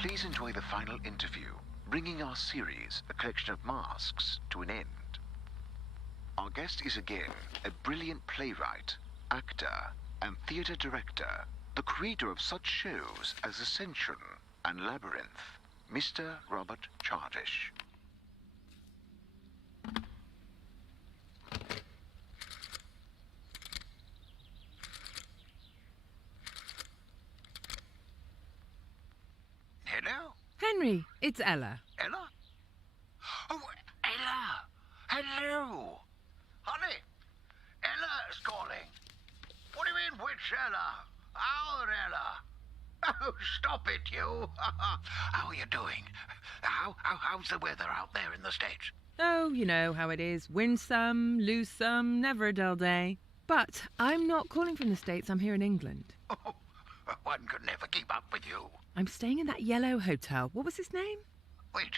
Please enjoy the final interview, bringing our series, A Collection of Masks, to an end. Our guest is again a brilliant playwright, actor, and theatre director, the creator of such shows as Ascension and Labyrinth, Mr. Robert Chardish. Hello? Henry, it's Ella. Ella? Oh, Ella! Hello! Honey, Ella's calling. What do you mean, which Ella? Our Ella. Oh, stop it, you. How are you doing? How's the weather out there in the States? Oh, you know how it is. Win some, lose some, never a dull day. But I'm not calling from the States, I'm here in England. Oh, one could never keep up with you. I'm staying in that yellow hotel. What was his name? Wait,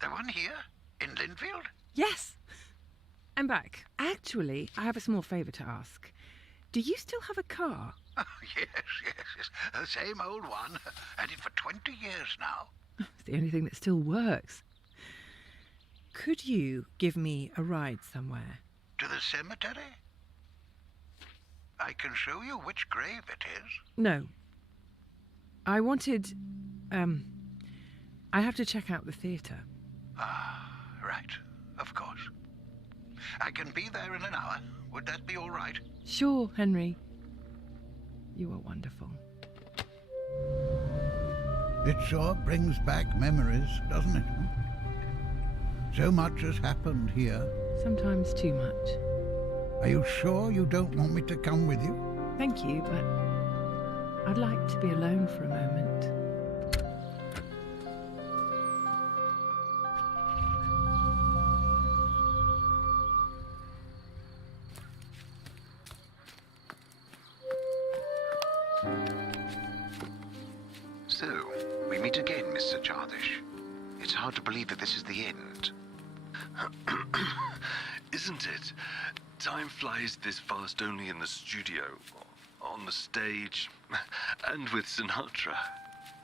the one here? In Linfield? Yes! I'm back. Actually, I have a small favour to ask. Do you still have a car? Oh, yes. The same old one. Had it for 20 years now. It's the only thing that still works. Could you give me a ride somewhere? To the cemetery? I can show you which grave it is. No. I wanted... I have to check out the theatre. Ah, right. Of course. I can be there in an hour. Would that be all right? Sure, Henry. You are wonderful. It sure brings back memories, doesn't it? So much has happened here. Sometimes too much. Are you sure you don't want me to come with you? Thank you, but I'd like to be alone for a moment. So, we meet again, Mr. Chardish. It's hard to believe that this is the end. Isn't it? Time flies this fast only in the studio, on the stage, and with Sinatra.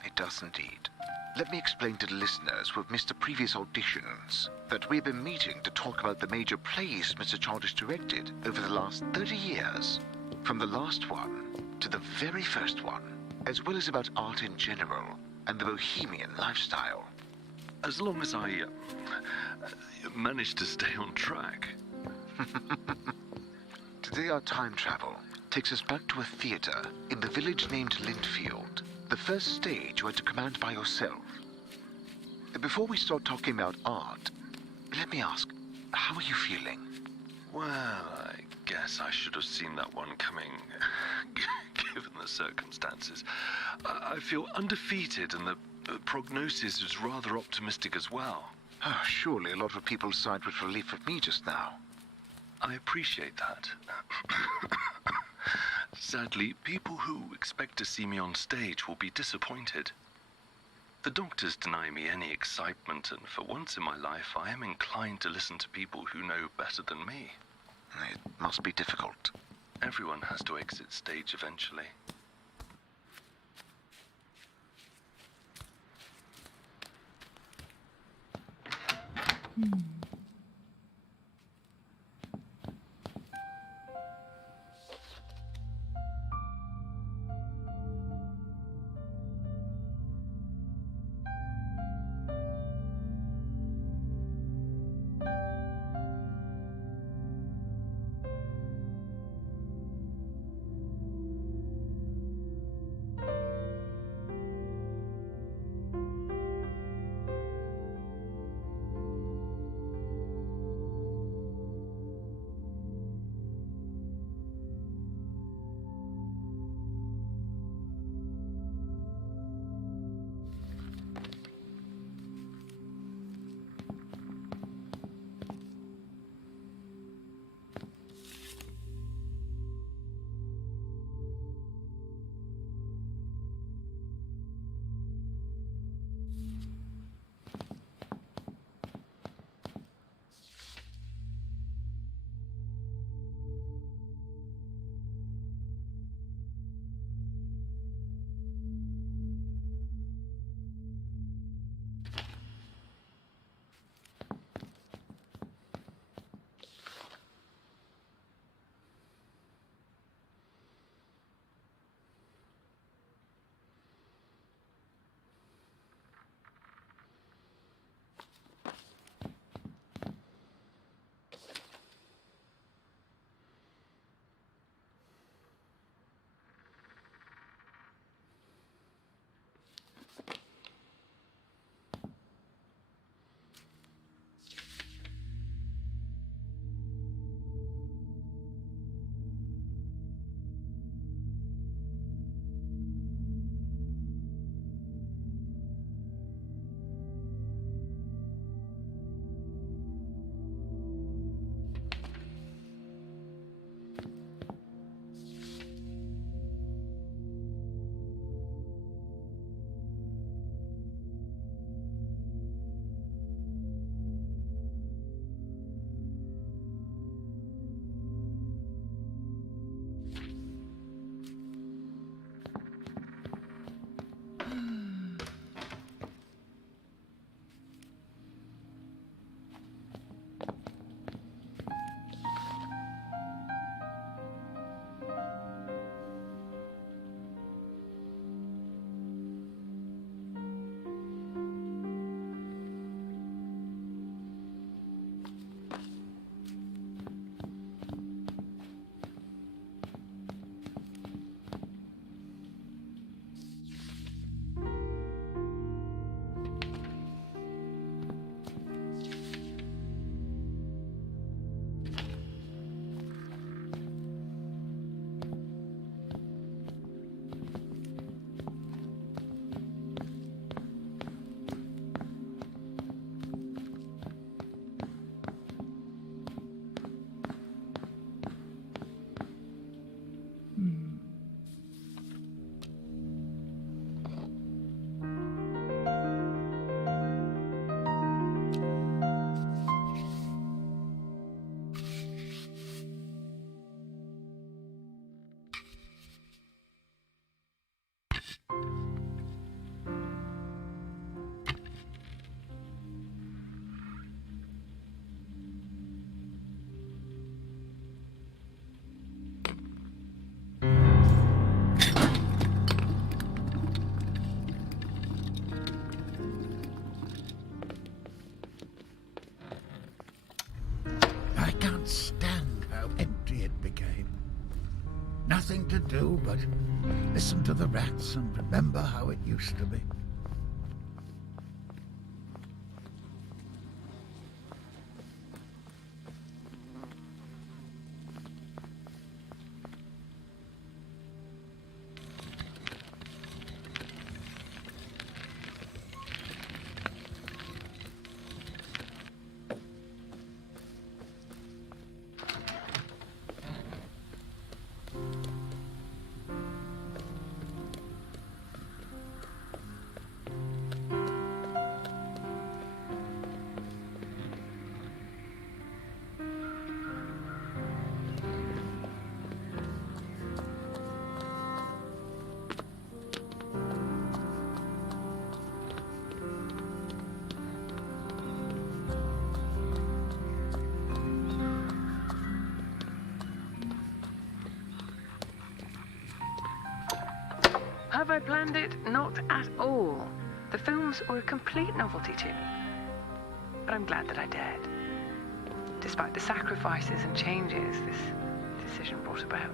It does indeed. Let me explain to the listeners who have missed the previous auditions that we've been meeting to talk about the major plays Mr. Chardish directed over the last 30 years, from the last one to the very first one, as well as about art in general and the bohemian lifestyle. As long as I manage to stay on track. Today our time travel takes us back to a theatre in the village named Linfield, the first stage you had to command by yourself. Before we start talking about art, let me ask, how are you feeling? Well, I guess I should have seen that one coming, given the circumstances. I feel undefeated, and the prognosis is rather optimistic as well. Oh, surely a lot of people sighed with relief of me just now. I appreciate that. Sadly, people who expect to see me on stage will be disappointed. The doctors deny me any excitement, and for once in my life, I am inclined to listen to people who know better than me. It must be difficult. Everyone has to exit stage eventually. became. Nothing to do but listen to the rats and remember how it used to be. Have I planned it? Not at all. The films were a complete novelty to me. But I'm glad that I dared. Despite the sacrifices and changes this decision brought about.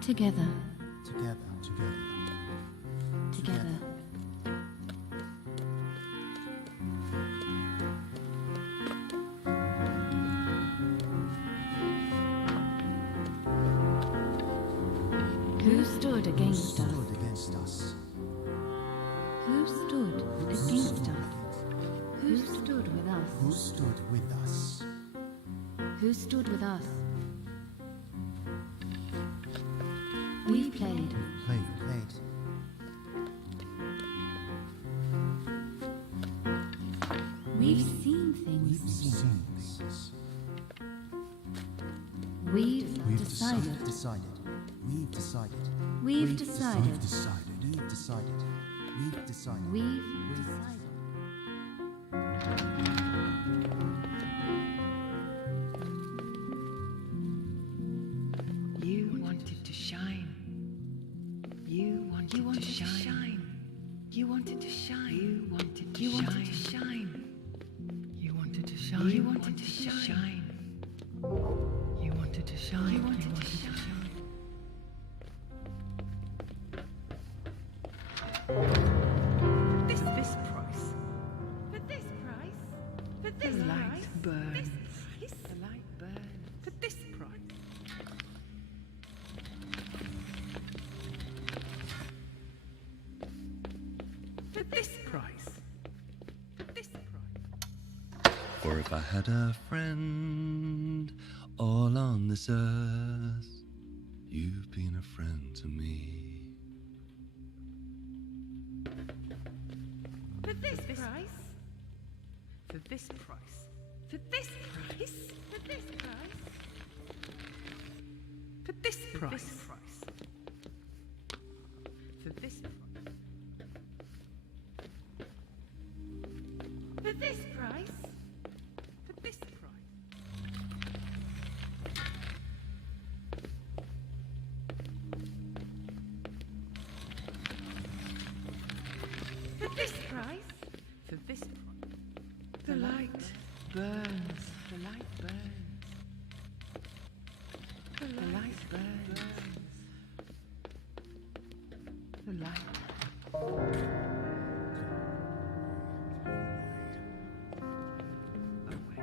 Together. Together. Together. Who stood against us? Who stood against us? Who stood with us? Who stood with us? Who stood with us? We played. Played. We've seen things. We've decided. We've decided. We've decided. You wanted to shine. wanted to shine. You wanted to shine. You wanted to shine. You wanted to shine. You wanted to shine. You wanted to shine. You wanted to shine. This price. For this price. For this the light price. Burns. This price. The light burns. For this price. For this price. For this price. For if I had a friend all on this earth, you've been a friend to me. For this price. For this price. For this price. For this price. For this price. For this price. For this price. For this price. For this price. For this price. The light burns. The light burns. The light burns. The light. Away.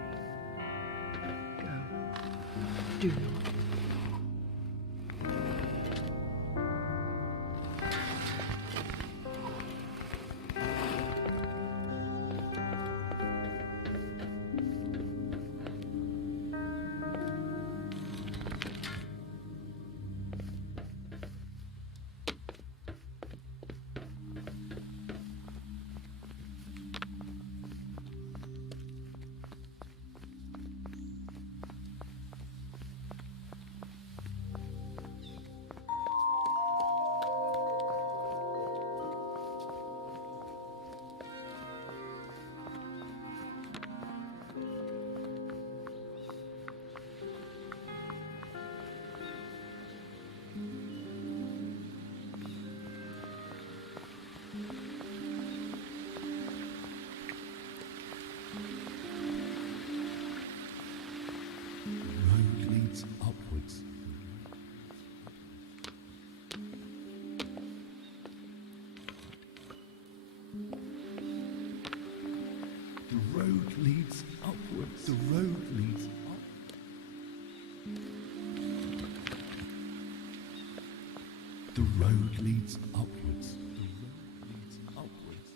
Go. Do not. road leads upwards. The road leads up. The road leads upwards. The road leads upwards.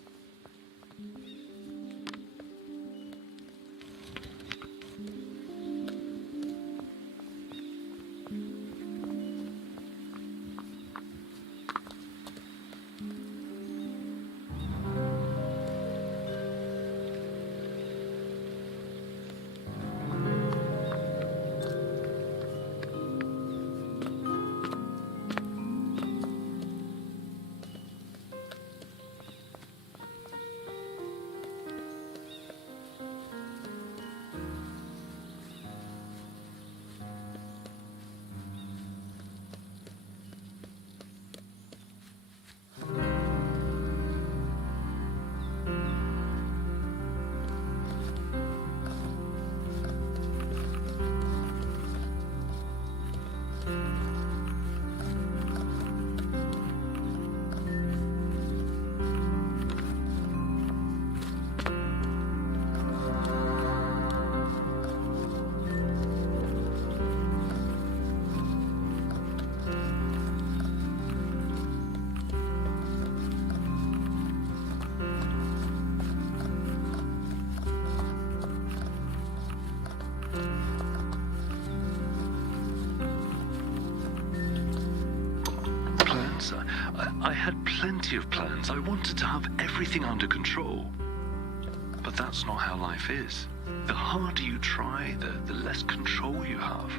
I had plenty of plans. I wanted to have everything under control. But that's not how life is. The harder you try, the less control you have.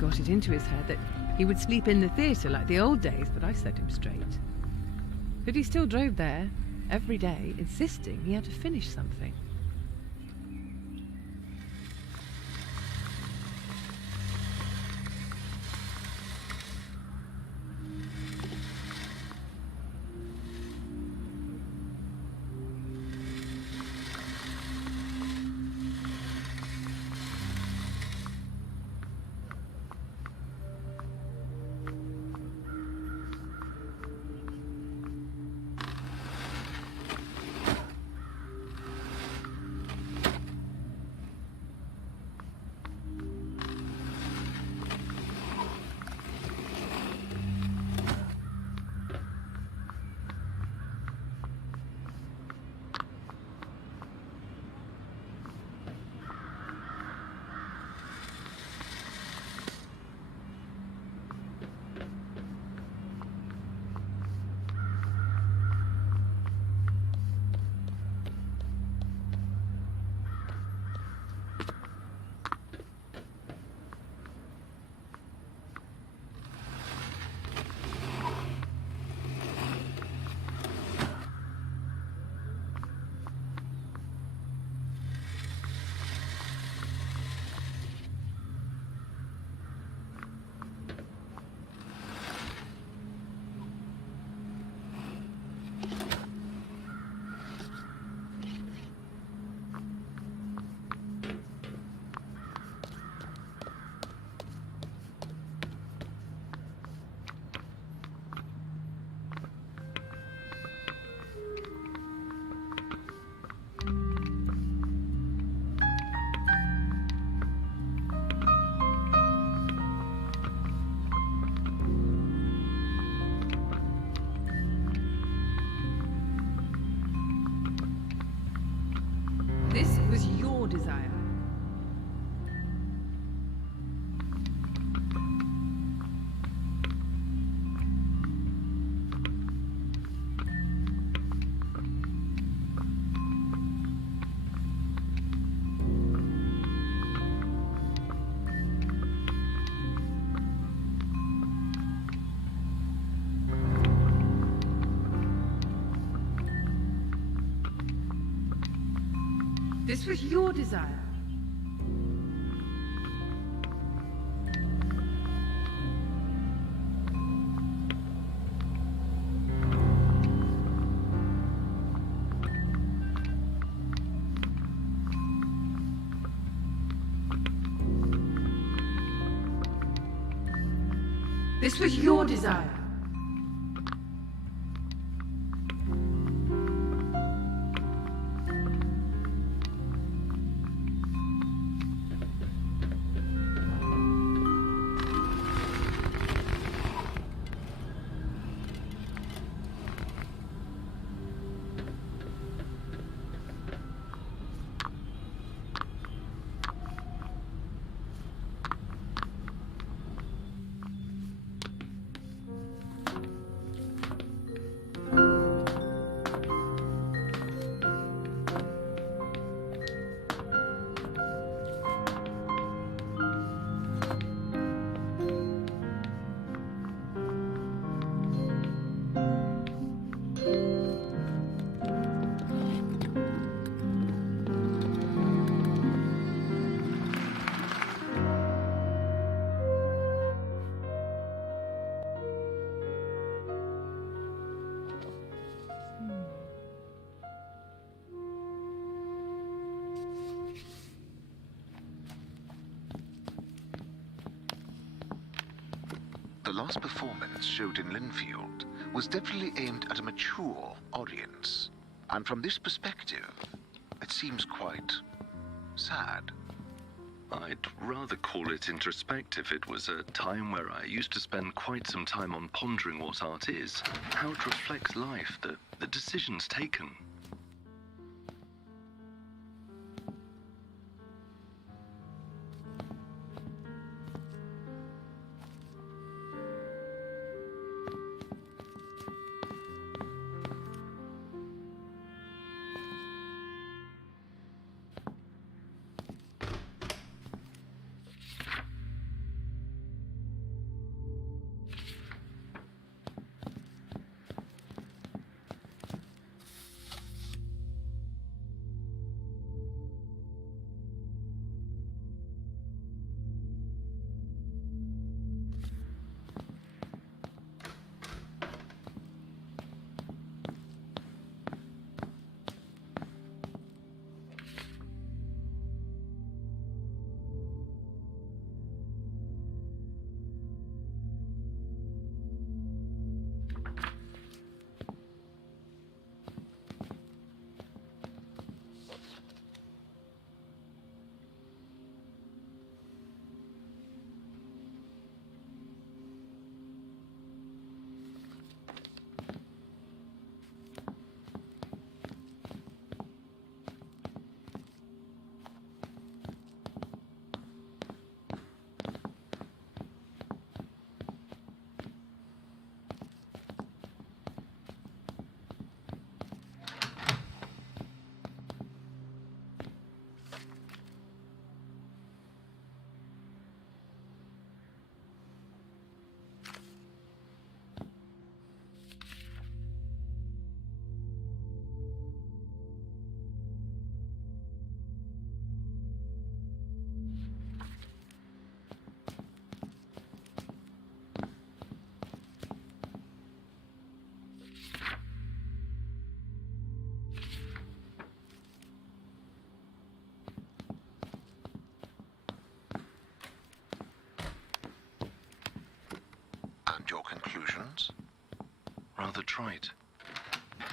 got it into his head that he would sleep in the theatre like the old days, but I set him straight. But he still drove there every day, insisting he had to finish something. This was your desire. This was your desire. This was your desire. The last performance showed in Linfield was definitely aimed at a mature audience. And from this perspective, it seems quite sad. I'd rather call it introspective. It was a time where I used to spend quite some time on pondering what art is, how it reflects life, the decisions taken. your conclusions? Rather trite.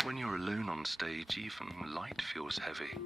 When you're alone on stage, even light feels heavy.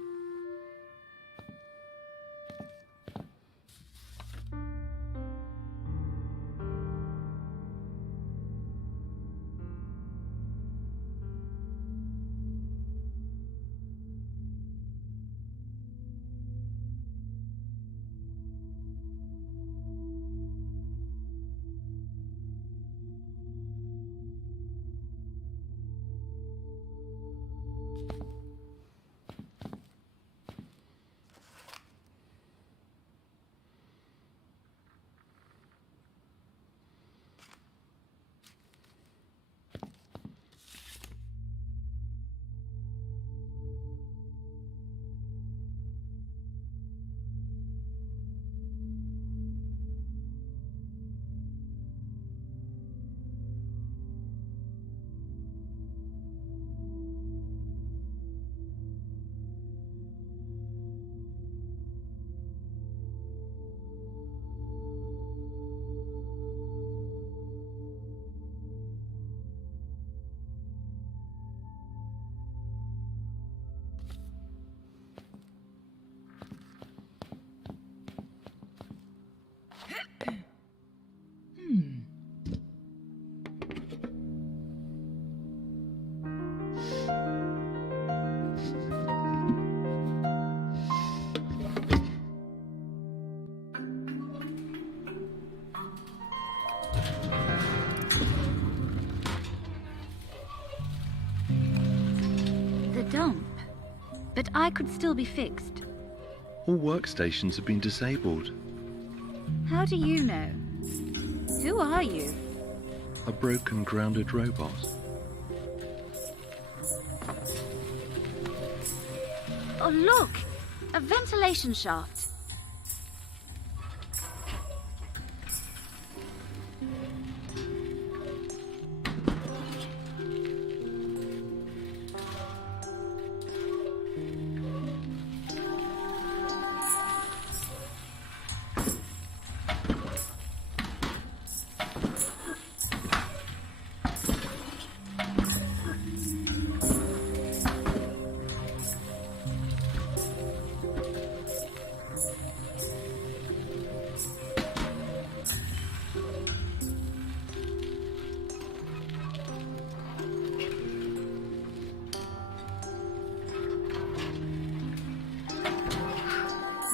Dump. But I could still be fixed. All workstations have been disabled. How do you know? Who are you? A broken, grounded robot. Oh, look! A ventilation shaft.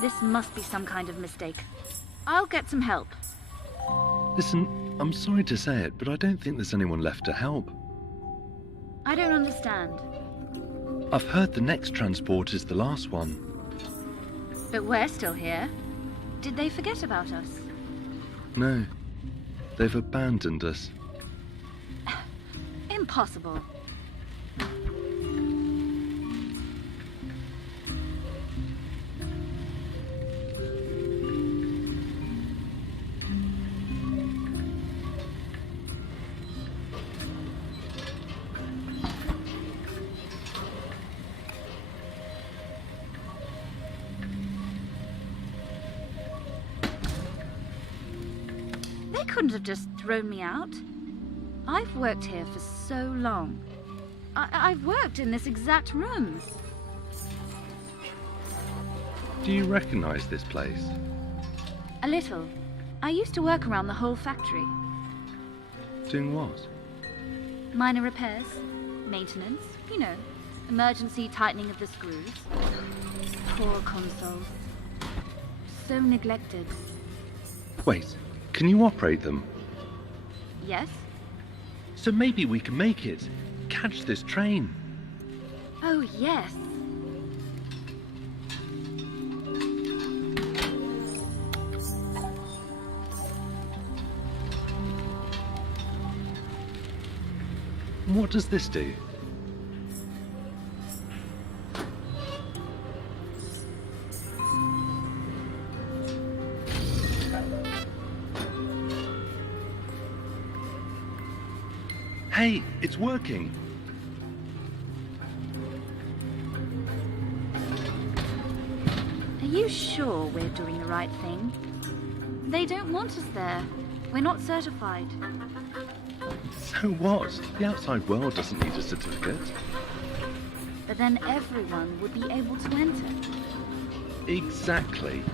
This must be some kind of mistake. I'll get some help. Listen, I'm sorry to say it, but I don't think there's anyone left to help. I don't understand. I've heard the next transport is the last one. But we're still here. Did they forget about us? No, they've abandoned us. Impossible. They couldn't have just thrown me out. I've worked here for so long. I've worked in this exact room. Do you recognize this place? A little. I used to work around the whole factory. Doing what? Minor repairs, maintenance, you know, emergency tightening of the screws. Poor consoles. So neglected. Wait, can you operate them? Yes? So maybe we can make it. Catch this train. Oh, yes. What does this do? Hey, it's working. Are you sure we're doing the right thing? They don't want us there. We're not certified. So what? The outside world doesn't need a certificate. But then everyone would be able to enter. Exactly.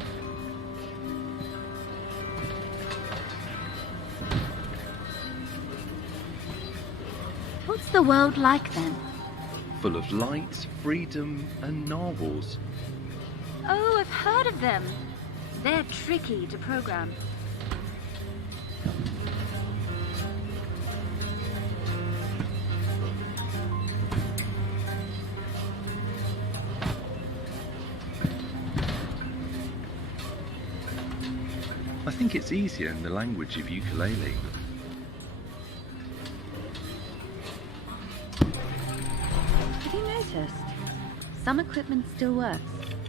What's the world like then? Full of light, freedom, and narwhals. Oh, I've heard of them. They're tricky to program. I think it's easier in the language of ukulele. Have you noticed? Some equipment still works.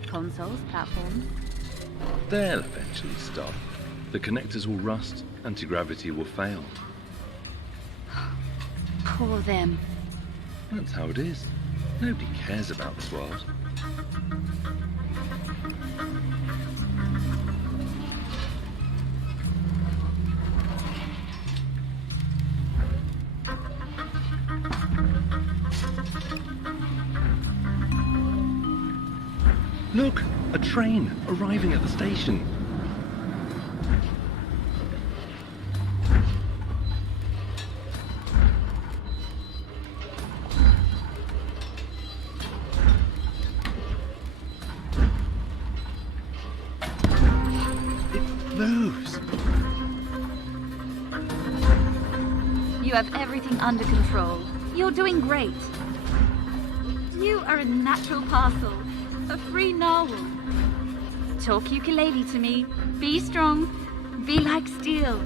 Consoles, platforms. They'll eventually stop. The connectors will rust, anti-gravity will fail. Poor them. That's how it is. Nobody cares about this world. Look! A train arriving at the station. It moves! You have everything under control. You're doing great. You are a natural parcel. A free narwhal. Talk ukulele to me. Be strong. Be like steel.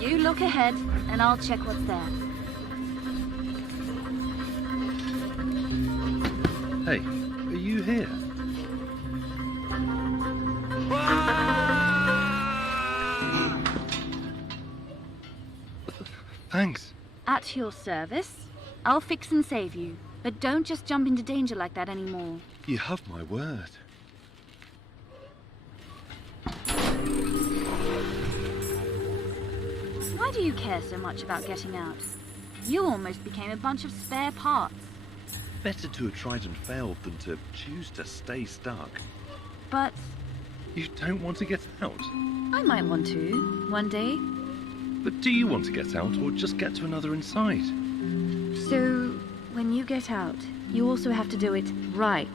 You look ahead, and I'll check what's there. Hey, are you here? Thanks. At your service. I'll fix and save you. But don't just jump into danger like that anymore. You have my word. Why do you care so much about getting out? You almost became a bunch of spare parts. Better to have tried and failed than to choose to stay stuck. But You don't want to get out? I might want to, one day. But do you want to get out or just get to another inside? So, when you get out, you also have to do it right.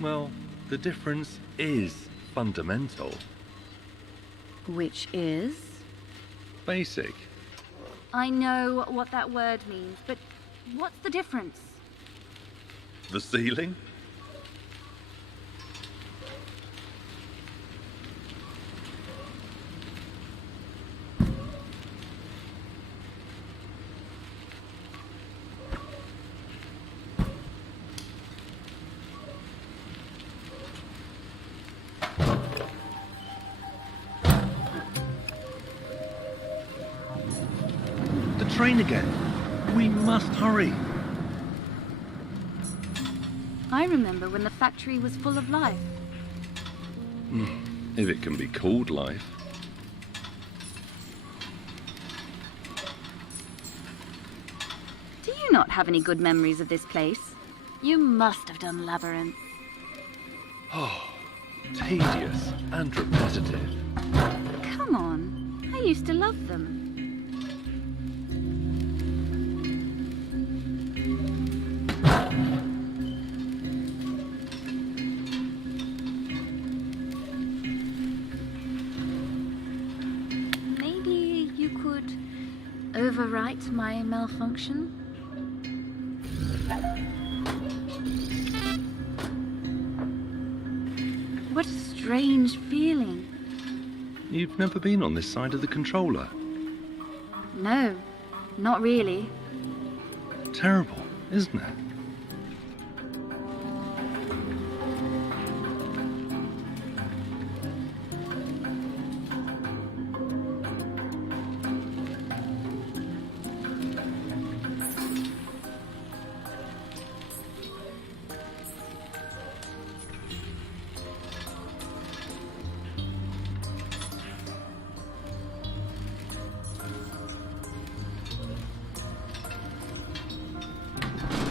Well, the difference is fundamental. Which is? Basic. I know what that word means, but what's the difference? The ceiling? Train again. We must hurry. I remember when the factory was full of life. If it can be called life. Do you not have any good memories of this place? You must have done labyrinths. Oh, tedious and repetitive. Come on, I used to love them. Overwrite my malfunction? What a strange feeling. You've never been on this side of the controller? No, not really. Terrible, isn't it?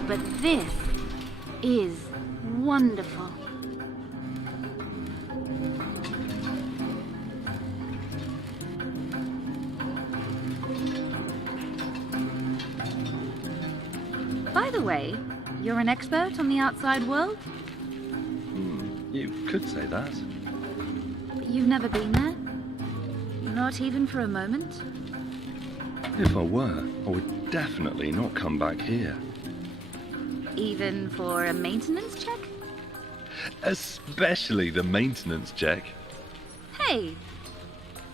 but this is wonderful. By the way, you're an expert on the outside world? You could say that. You've never been there? Not even for a moment? If I were, I would definitely not come back here. Even for a maintenance check? Especially the maintenance check. Hey,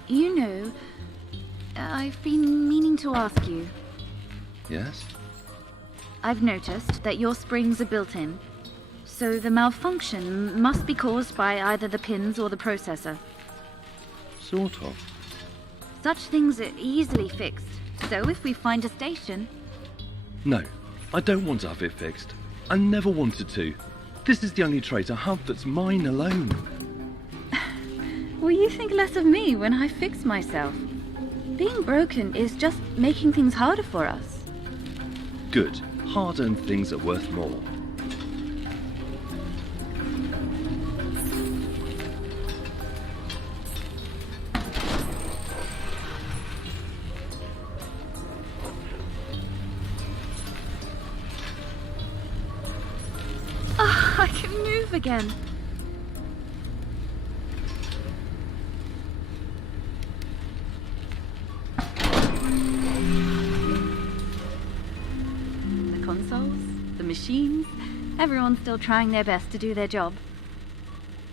you know, I've been meaning to ask you. Yes? I've noticed that your springs are built in, so the malfunction must be caused by either the pins or the processor. Sort of. Such things are easily fixed, so if we find a station... No, I don't want to have it fixed. I never wanted to. This is the only trait I have that's mine alone. Will you think less of me when I fix myself? Being broken is just making things harder for us. Good. Hard-earned things are worth more. Oh, I can move again. The consoles, the machines, everyone's still trying their best to do their job.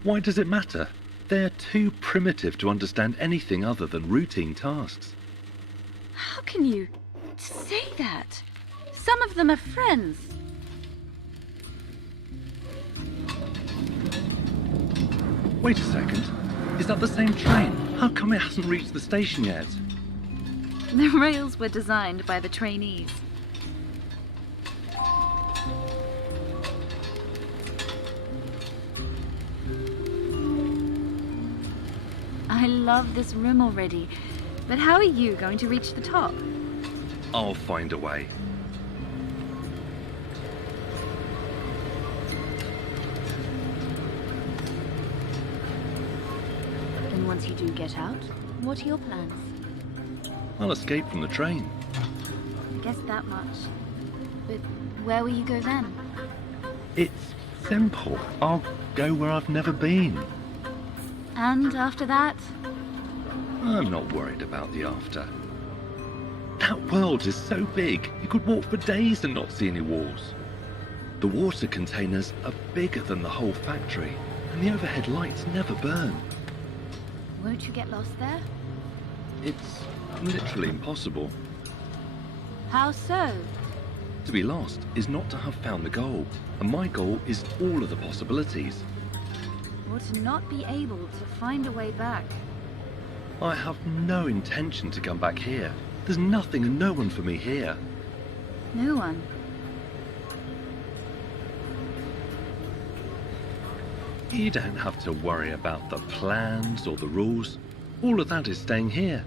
Why does it matter? They're too primitive to understand anything other than routine tasks. How can you say that? Some of them are friends. Wait a second. Is that the same train? How come it hasn't reached the station yet? The rails were designed by the trainees. I love this room already, but how are you going to reach the top? I'll find a way. And once you do get out, what are your plans? I'll escape from the train. I guess that much. But where will you go then? It's simple. I'll go where I've never been. And after that? I'm not worried about the after. That world is so big, you could walk for days and not see any walls. The water containers are bigger than the whole factory, and the overhead lights never burn. Won't you get lost there? It's literally impossible. How so? To be lost is not to have found the goal, and my goal is all of the possibilities. Or to not be able to find a way back. I have no intention to come back here. There's nothing and no one for me here. No one. You don't have to worry about the plans or the rules. All of that is staying here,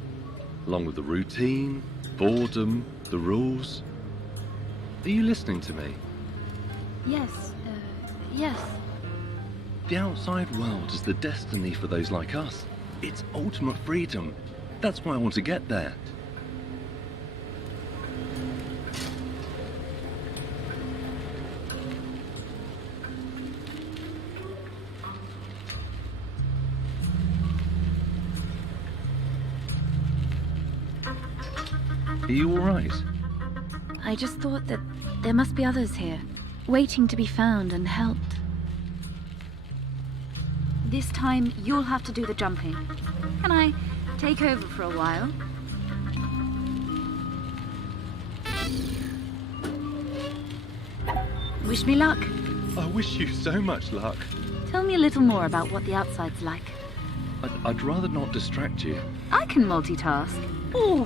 along with the routine, boredom, the rules. Are you listening to me? Yes, yes. The outside world is the destiny for those like us. It's ultimate freedom. That's why I want to get there. Are you all right? I just thought that there must be others here, waiting to be found and helped. This time, you'll have to do the jumping. Can I take over for a while? Wish me luck. I wish you so much luck. Tell me a little more about what the outside's like. I'd rather not distract you. I can multitask. Oh,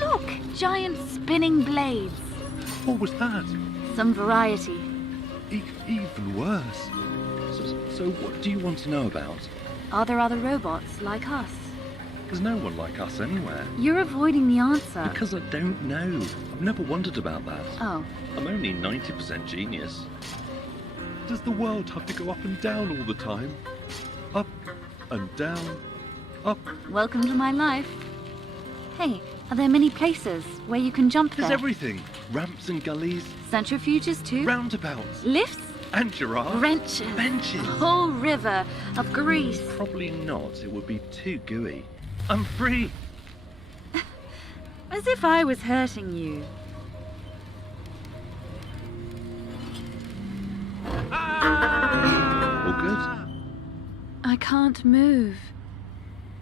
look! Giant spinning blades. What was that? Some variety. Even worse. So what do you want to know about? Are there other robots like us? There's no one like us anywhere. You're avoiding the answer. Because I don't know. I've never wondered about that. Oh. I'm only 90% genius. Does the world have to go up and down all the time? Up and down, up. Welcome to my life. Hey, are there many places where you can jump There's there? everything. Ramps and gullies, Centrifuges too? roundabouts, Lifts? and giraffes. Wrenches? Benches. A whole river of grease. Probably not. It would be too gooey. I'm free. As if I was hurting you. All good. I can't move.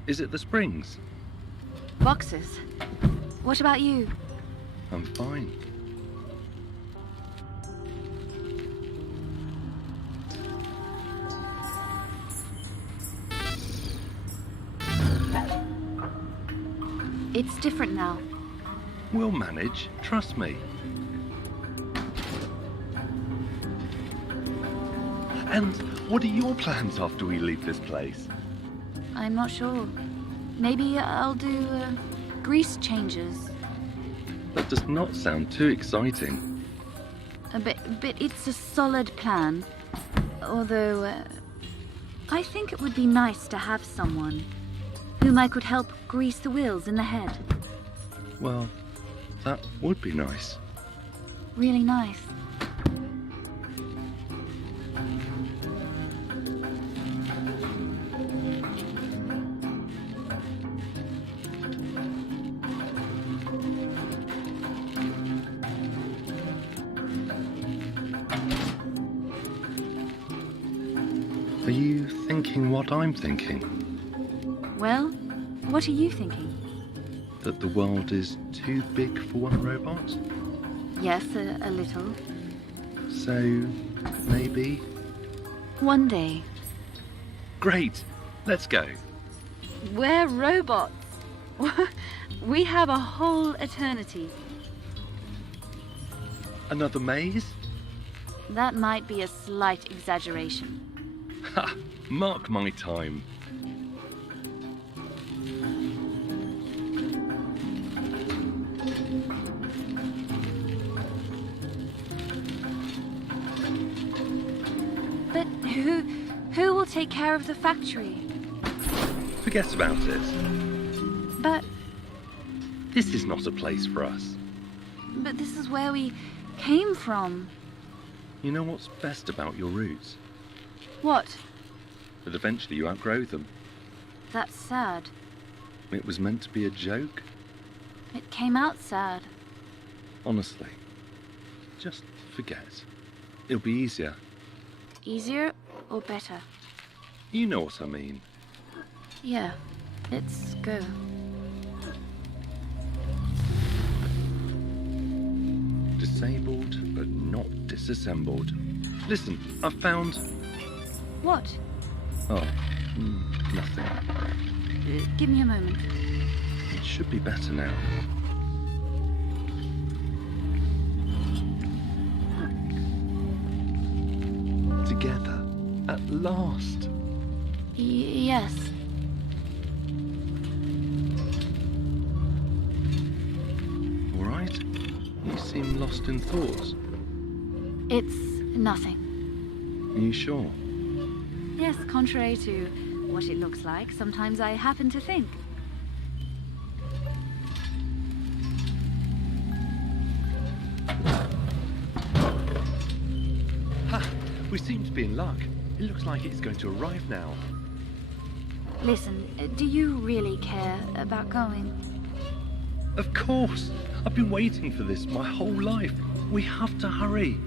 Is it the springs? Boxes. What about you? I'm fine. It's different now. We'll manage. Trust me. And what are your plans after we leave this place? I'm not sure. Maybe I'll do grease changes. That does not sound too exciting. But it's a solid plan. Although, I think it would be nice to have someone whom I could help grease the wheels in the head. Well, that would be nice. Really nice. Are you thinking what I'm thinking? Well, what are you thinking? That the world is too big for one robot? Yes, a little. So, maybe? One day. Great! Let's go. We're robots. We have a whole eternity. Another maze? That might be a slight exaggeration. Ha! Mark my time. But who will take care of the factory? Forget about it. But This is not a place for us. this is where we came from. You know what's best about your roots? What? That eventually you outgrow them. That's sad. It was meant to be a joke. It came out sad. Honestly, just forget. It'll be easier. Easier or better? You know what I mean. Yeah, let's go. Disabled, but not disassembled. Listen, I've found... What? Oh, nothing. Give me a moment. It should be better now. Together, at last. Yes. All right? You seem lost in thought. It's nothing. Are you sure? Yes, contrary to what it looks like, sometimes I happen to think. Ha! We seem to be in luck. It looks like it's going to arrive now. Listen, do you really care about going? Of course! I've been waiting for this my whole life. We have to hurry.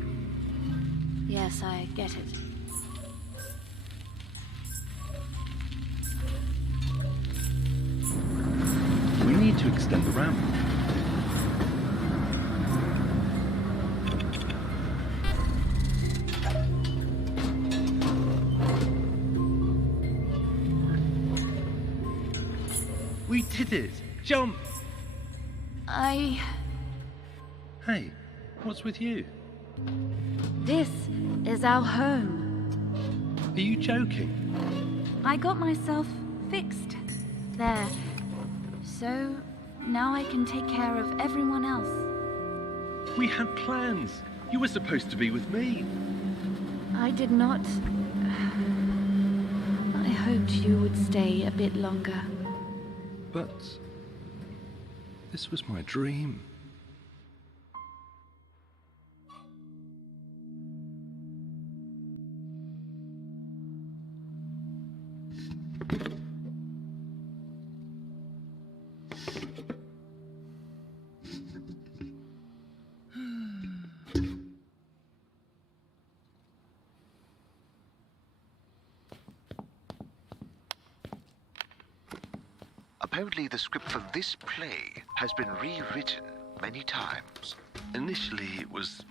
Yes, I get it. We need to extend the ramp. We did it! Jump! Hey, what's with you? This is our home. Are you joking? I got myself fixed. There. So, now I can take care of everyone else. We had plans. You were supposed to be with me. I did not. I hoped you would stay a bit longer. But this was my dream. Apparently the script for this play has been rewritten many times. Initially, it was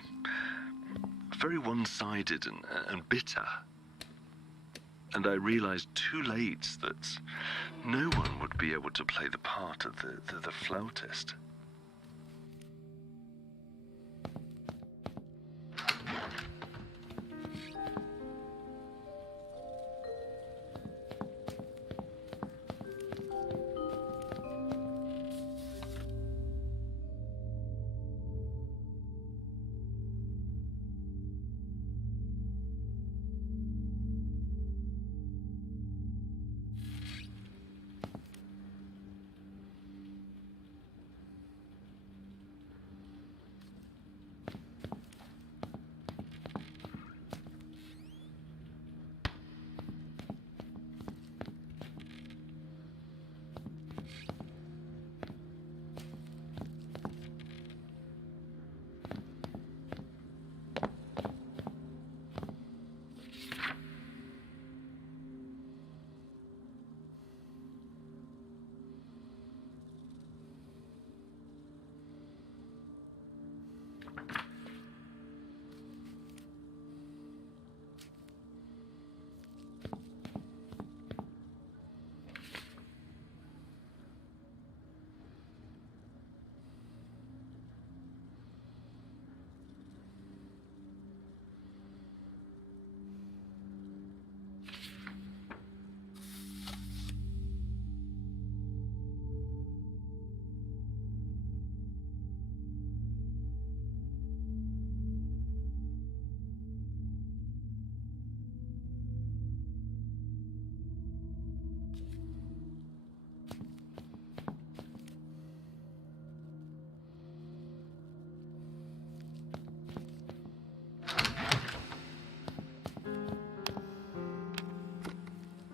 very one-sided and bitter. And I realized too late that no one would be able to play the part of the flautist.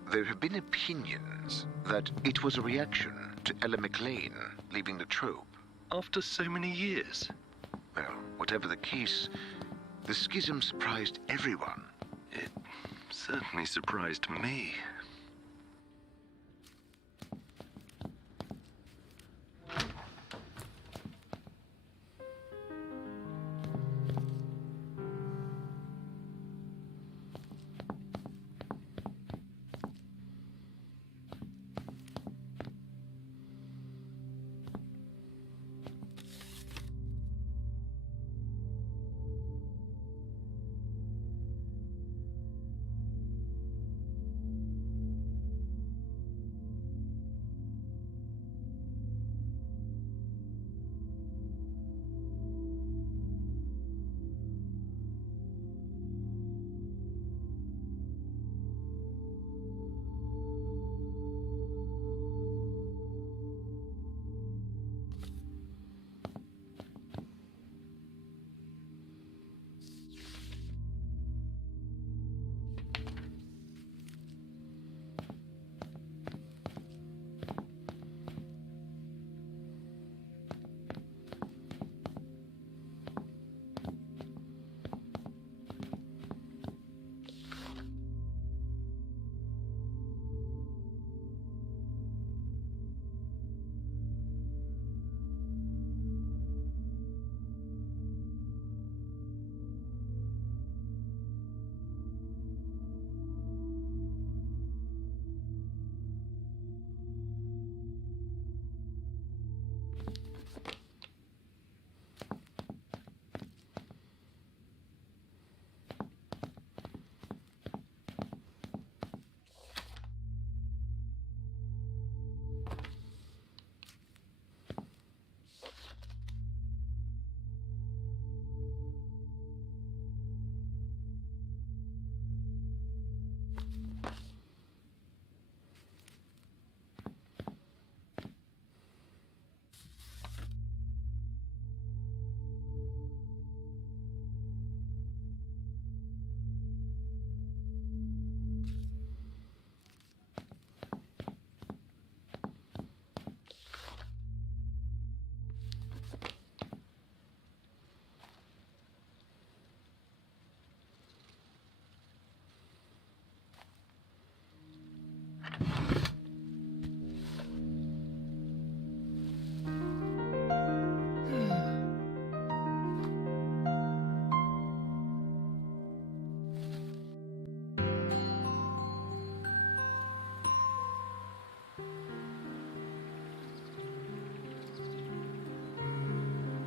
There have been opinions that it was a reaction to Ella McLean leaving the troupe. After so many years. Well, whatever the case, the schism surprised everyone. It certainly surprised me.